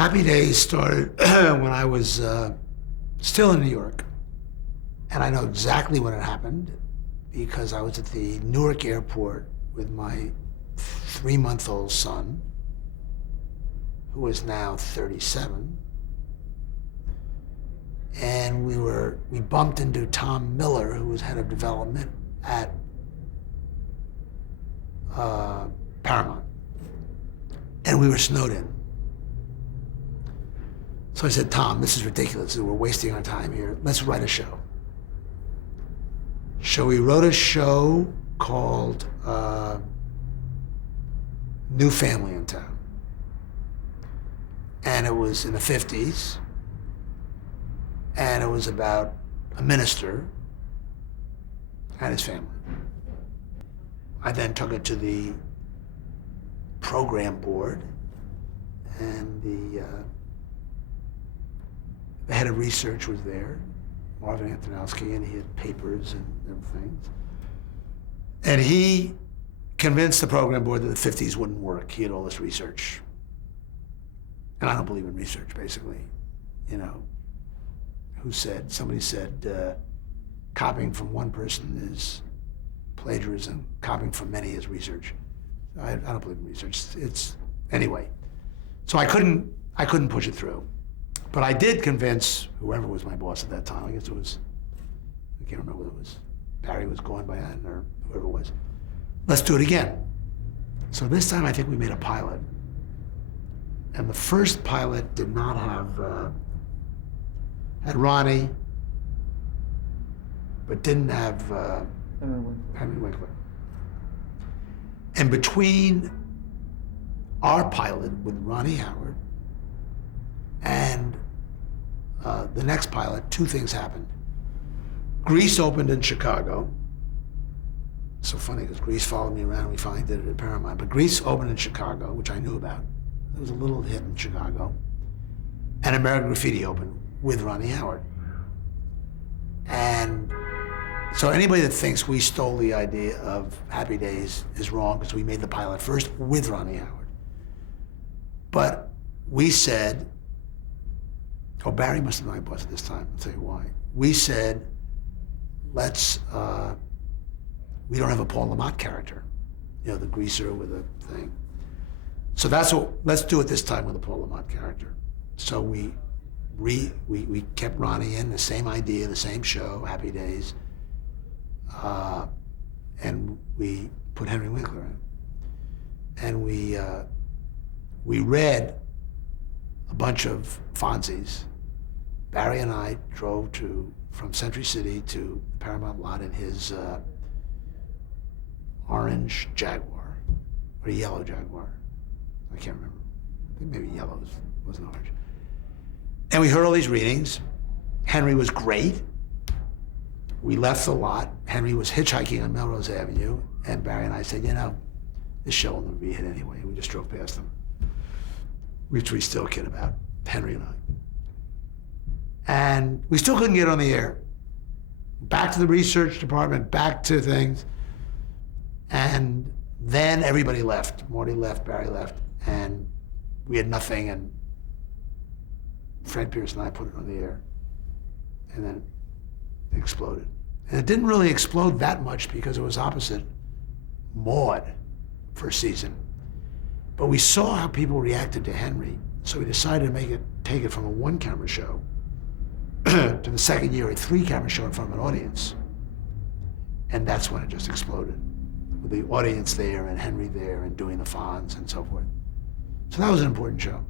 Happy Days started when I was still in New York. And I know exactly when it happened because I was at the Newark airport with my 3-month-old son, who is now 37. And we bumped into Tom Miller, who was head of development at Paramount. And we were snowed in. So I said, Tom, this is ridiculous. We're wasting our time here. Let's write a show. So we wrote a show called New Family in Town. And it was in the 50s. And it was about a minister and his family. I then took it to the program board, and the head of research was there, Marvin Antonowski, and he had papers and everything. And he convinced the program board that the 50s wouldn't work. He had all this research. And I don't believe in research, basically. You know, somebody said, copying from one person is plagiarism, copying from many is research. I don't believe in research. Anyway. So I couldn't push it through. But I did convince whoever was my boss at that time, I guess it was, I can't remember whether it was Barry was going by then or whoever it was. Let's do it again. So this time I think we made a pilot. And the first pilot did not have, had Ronnie, but didn't have Henry Winkler. And between our pilot with Ronnie Howard and the next pilot, two things happened. Grease opened in Chicago. So funny, because Grease followed me around, we finally did it at Paramount. But Grease opened in Chicago, which I knew about. It was a little hit in Chicago. And American Graffiti opened with Ronnie Howard. And so anybody that thinks we stole the idea of Happy Days is wrong, because we made the pilot first with Ronnie Howard. But we said, Barry must have been my boss at this time, I'll tell you why. We said, we don't have a Paul Lamont character, you know, the greaser with a thing. So let's do it this time with a Paul Lamont character. So we kept Ronnie in, the same idea, the same show, Happy Days, and we put Henry Winkler in. And we read a bunch of Fonzies. Barry and I drove from Century City to the Paramount lot in his orange Jaguar, or yellow Jaguar. I can't remember. I think maybe yellow wasn't orange. And we heard all these readings. Henry was great. We left the lot. Henry was hitchhiking on Melrose Avenue, and Barry and I said, you know, this show will never be a hit anyway. We just drove past him, which we still kid about, Henry and I. And we still couldn't get on the air. Back to the research department, back to things. And then everybody left. Morty left, Barry left, and we had nothing, and Fred Pierce and I put it on the air. And then it exploded. And it didn't really explode that much because it was opposite Maude first season. But we saw how people reacted to Henry, so we decided to take it from a 1-camera show to the second year, a 3-camera show in front of an audience. And that's when it just exploded, with the audience there and Henry there and doing the Fonz and so forth. So that was an important show.